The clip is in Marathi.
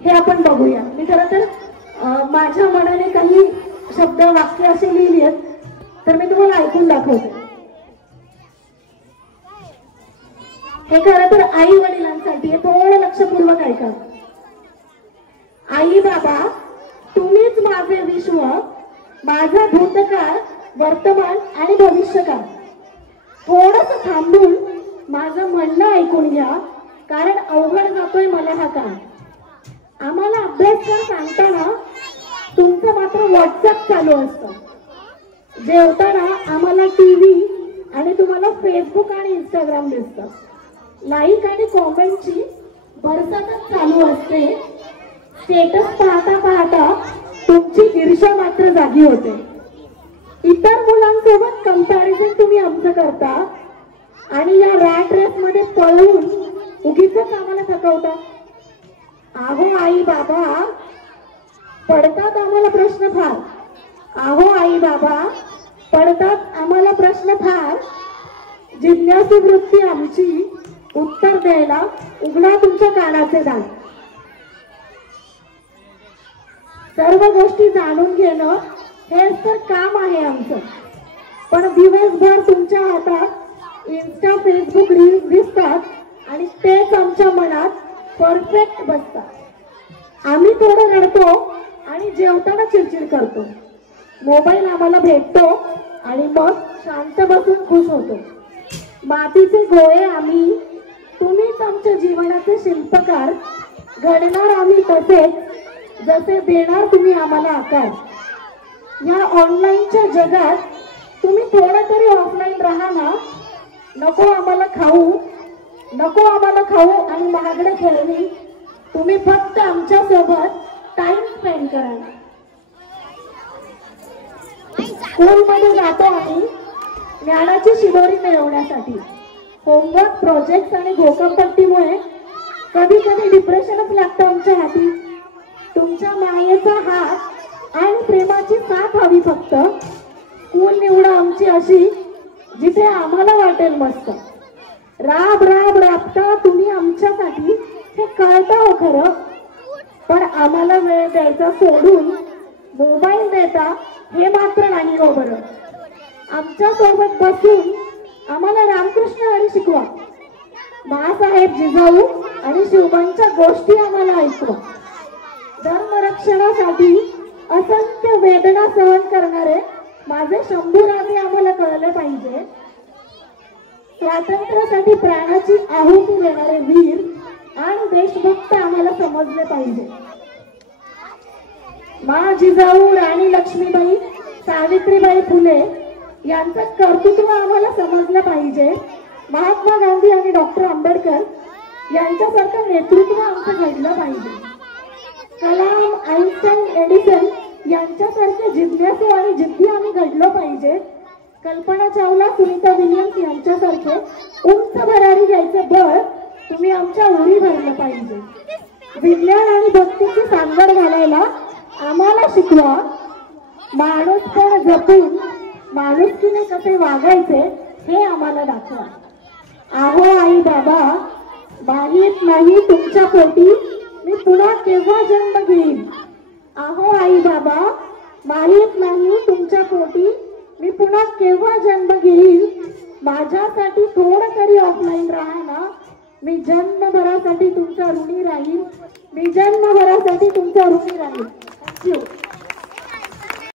हे आपण बघूया। मी खरं तर माझ्या मनाने काही शब्द वाक्य असे लिहिली आहेत, तर मी तुम्हाला ऐकून दाखवते। हे खरं तर आई वडिलांसाठी, थोडं लक्षपूर्वक ऐका। आई बाबा, तुम्हीच माझे विश्व, माझा भूतकाळ, वर्तमान आणि भविष्यकाळ। थोडंसं थांबून माझं म्हणणं ऐकून घ्या, कारण अवघड जातोय मला हा काळ। आम्हाला अभ्यास सांगताना तुमचं मात्र व्हॉट्सअप चालू असतं, जेवताना आम्हाला टीव्ही आणि तुम्हाला फेसबुक आणि इंस्टाग्राम दिसतं। लाईक आणि कॉमेंटची बरसातच चालू असते। स्टेटस पाहता पाहता तुमची ईर्ष्या मात्र जागी होते। इतर मुलांसोबत कंपॅरिझन तुम्ही आमचं करता आणि या रॅट रेस मध्ये पळून उगीच आम्हाला थकवता। अहो आई बाबा, पडतात आम्हाला प्रश्न फार। अहो आई बाबा, पडतात आम्हाला प्रश्न फार। जिज्ञासू वृत्ती आमची, उत्तर द्यायला उघडा तुमच्या कानाचे दार। सर्व गोष्टी जाणून घेणं हेच तर काम आहे आमचं, पण दिवसभर तुमच्या हातात इंस्टा फेसबुक रील्स दिसतात आणि तेच आमच्या मनात परफेक्ट बसतात। आम्ही थोडं रडतो आणि जेवताना चिडचिड करतो। मोबाईल आम्हाला भेटतो आणि मग शांत बसून खुश होतो। मातीचे गोळे आम्ही, तुम्हीच आमच्या जीवनाचे शिल्पकार। घडणार आम्ही तसेच जसे देणार तुम्ही आम्हाला आकार। या ऑनलाईनच्या जगात तुम्ही थोडं तरी ऑफलाईन राहा ना। नको आम्हाला खाऊ, नको आम्हाला खाऊ आणि महागडे खेळणी। तुम्ही फक्त आमच्या सोबत टाइम स्पेंड करा। स्कूलमध्ये जातो आम्ही ज्ञानाची शिदोरी मिळवण्यासाठी। होमवर्क, प्रोजेक्ट आणि घोकंपट्टीमुळे कधी कधी डिप्रेशनच लागतं आमच्या हाती। तुमच्या मायेचा हात आणि प्रेमाची साथ हवी फक्त। स्कूल निवडा आमची अशी, जिथे आम्हाला वाटेल मस्त। राब राब राबता तुम्ही आमच्यासाठी, हे कळतं हो खरं, पण आम्हाला वेळ द्यायचा सोडून मोबाईल देता हे मात्र नाही हो बरं। आमच्या सोबत बसून आम्हाला रामकृष्ण हरी शिकवा। बाळासाहेब जिजाऊ आणि शिवबांच्या गोष्टी आम्हाला ऐकवा। धर्मरक्षणासाठी असंख्य वेदना सहन करणारे माझे शंभूराजे आम्हाला कळले पाहिजे। स्वातंत्र्यासाठी प्राणाची आहुती देणारे वीर आणि देशभक्त आम्हाला समजले पाहिजे। मा जिजाऊ, राणी लक्ष्मीबाई, सावित्रीबाई फुले यांचं कर्तृत्व आम्हाला समजलं पाहिजे। महात्मा गांधी आणि डॉक्टर आंबेडकर यांच्यासारखं नेतृत्व आमचं घडलं पाहिजे। कलाम, आईन्स्टाईन, एडिसन यांच्यासारखे जिज्ञासू आणि जिद्दी आम्ही घडलो पाहिजे। कल्पना चावला, सुनीता विलियम्स यांच्यासारखे उंच भरारी घ्यायचं बळ तुम्ही आमच्या उरी भरलं पाहिजे। विज्ञान आणि भक्तीची सांगड घालायला आम्हाला शिकवा। माणूसपण जपून माणुसकीने कसे वागायचे हे आम्हाला दाखवा। अहो आई बाबा, माहीत नाही तुमच्या पोटी मी पुन्हा केव्हा जन्म घेईन। अहो आई बाबा, माहीत नाही तुमच्या पोटी मी पुन्हा केव्हा जन्म घेईन। माझ्यासाठी थोडं तरी ऑफलाईन राहा ना। मी जन्मभरासाठी तुमचा ऋणी राहील। मी जन्मभरासाठी तुमचा ऋणी राहील। थँक्यू।